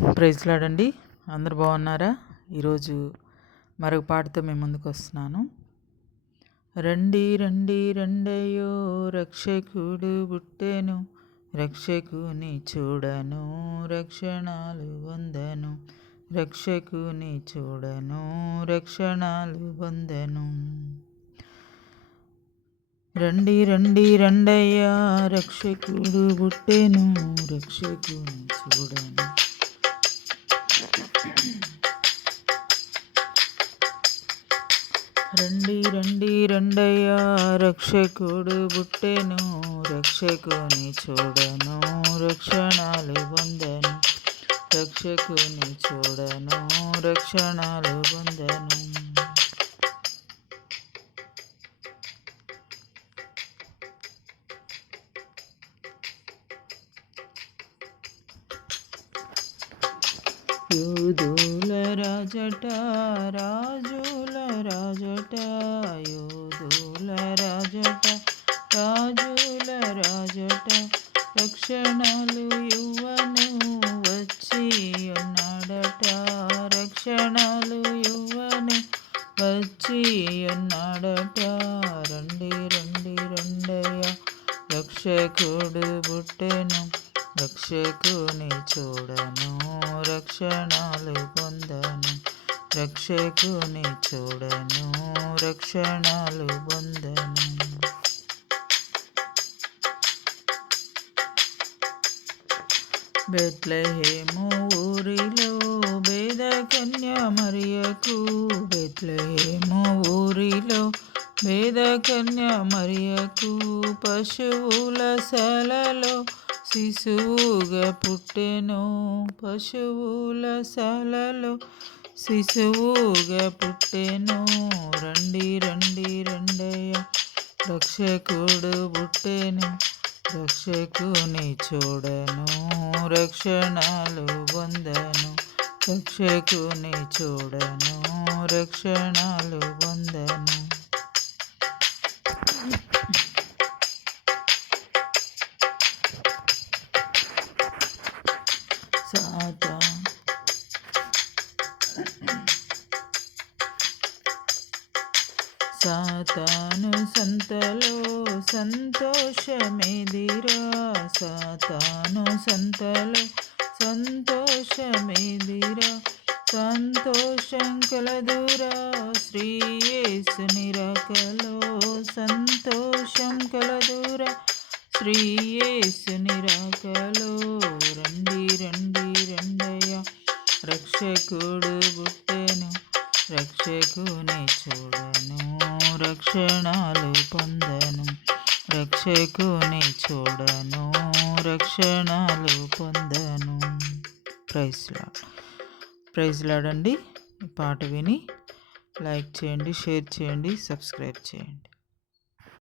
ప్రైజ్లాడండి. అందరు బాగున్నారా? ఈరోజు మరొక పాటతో మేము ముందుకు వస్తున్నాను. రండి రండి రండయ్యో రక్షకుడు పుట్టెను రక్షకుని చూడను రక్షణాలు వందను రక్షకుని చూడను రక్షణాలు వందను రండి రండి రండయ్యా రక్షకుడు పుట్టెను రక్షకుని చూడను. రండి రండి రండయ్యా రక్షకుడు బుట్టెను రక్షకుని చూడను రక్షణాలు పొందను రక్షకుని చూడను రక్షణాలు పొందను. యోధుల రాజట రాజుల రాజట యోధుల రాజట రాజుల రాజట రక్షణలు యువను వచ్చి ఉన్నాడట. రక్షణలు యువను వచ్చి ఉన్నాడట. రండి రండి రండయ్య రక్షకుడు పుట్టెను. రక్షకుని చూడను రక్షణాలు పొందను. రక్షకుని చూడను రక్షణాలు పొందను. బెత్లహేము ఊరిలో వేద కన్య మరియకు బెత్లహేము ఊరిలో వేద కన్య మరియకు పశువుల సలలో శిశువుగా పుట్టెను. పశువుల సాలలో శిశువుగా పుట్టెను. రండి రండి రండయ్య రక్షకుడు పుట్టెను. రక్షకుని చూడను రక్షణాలు పొందను. రక్షకుని చూడను రక్షణాలు పొందను. సాతా సాతాను సంతలో సంతోషమేదిరా. సాతాను సంతలో సంతోషమేదిరా. సంతోషం కలదురా. శ్రీయేసుని రకలో సంతోషం కలదురా. శ్రీయేసుని రాకలో రక్షకుడు పుట్టెను రక్షకుని చూడను రక్షణాలు పొందను రక్షకుని చూడను రక్షణాలు పొందను. ప్రైజ్లా ప్రైజ్లాడండి పాట విని లైక్ చేయండి షేర్ చేయండి సబ్స్క్రైబ్ చేయండి.